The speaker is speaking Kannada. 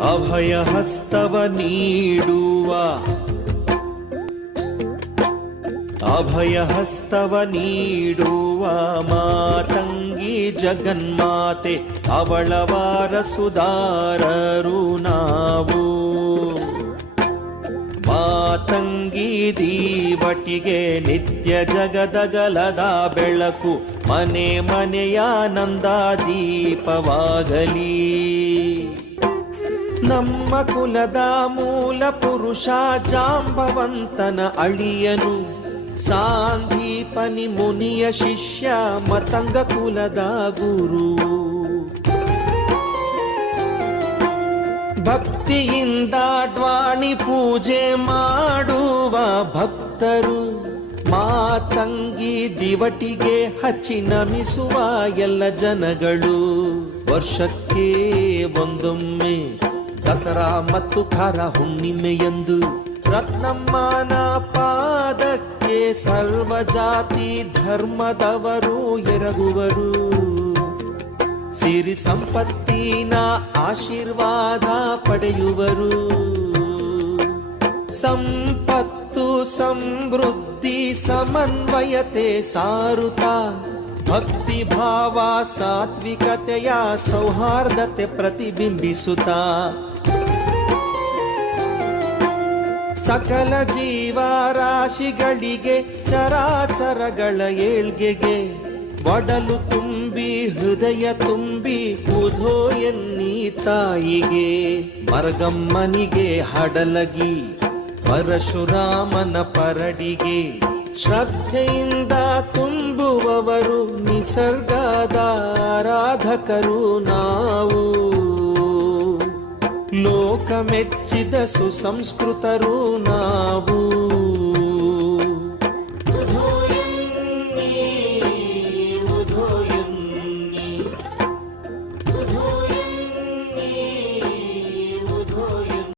ಅಭಯ ಹಸ್ತವ ನೀಡುವ. ಅಭಯ ಹಸ್ತವ ನೀಡುವ ಮಾತಂಗಿ ಜಗನ್ಮಾತೆ ಅವಳವಾರ ಸುಧಾರರು ನಾವು. ಮಾತಂಗಿ ದೀವಟಿಗೆ ನಿತ್ಯ ಜಗದಗಲದ ಬೆಳಕು, ಮನೆ ಮನೆಯ ನಂದ ದೀಪವಾಗಲಿ. ನಮ್ಮ ಕುಲದ ಮೂಲ ಪುರುಷ ಜಾಂಬವಂತನ ಅಳಿಯನು. ಸಾಂದೀಪನಿ ಮುನಿಯ ಶಿಷ್ಯ ಮತಂಗ ಕುಲದ ಗುರು. ಭಕ್ತಿಯಿಂದ ಡ್ವಾಣಿ ಪೂಜೆ ಮಾಡುವ ಭಕ್ತರು ಮಾತಂಗಿ ದಿವಟಿಗೆ ಹಚ್ಚಿ ನಮಿಸುವ ಎಲ್ಲ ಜನಗಳು. ವರ್ಷಕ್ಕೆ ಒಂದೊಮ್ಮೆ ದಸರಾ ಮತ್ತು ಖಾರ ಹುಣ್ಣಿಮೆಯಂದು ರತ್ನಮ್ಮನ ಪಾದಕ್ಕೆ ಸರ್ವ ಜಾತಿ ಧರ್ಮದವರು ಎರಗುವರು. ಸಿರಿ ಸಂಪತ್ತಿನ ಆಶೀರ್ವಾದ ಪಡೆಯುವರು. ಸಂಪತ್ತು, ಸಮೃದ್ಧಿ, ಸಮನ್ವಯತೆ ಸಾರುತ್ತ ಭಕ್ತಿ ಭಾವ ಸಾತ್ವಿಕತೆಯ ಸೌಹಾರ್ದತೆ ಪ್ರತಿಬಿಂಬಿಸುತ್ತ. ಸಕಲ ಜೀವ ರಾಶಿಗಳಿಗೆ ಚರಾಚರಗಳ ಏಳ್ಗೆಗೆ ಒಡಲು ತುಂಬಿ, ಹೃದಯ ತುಂಬಿ, ಉಧೋ ಎನ್ನಿ ತಾಯಿಗೆ, ಮರಗಮ್ಮನಿಗೆ ಹಡಲಗಿ, ಪರಶುರಾಮನ ಪರಡಿಗೆ ಶ್ರದ್ಧೆಯಿಂದ ತುಂಬುವವರು ನಿಸರ್ಗದ ಆರಾಧಕರು ನಾವು ಲೋಕ ಮೆಚ್ಚಿದ ಸುಸಂಸ್ಕೃತರು ನಾವು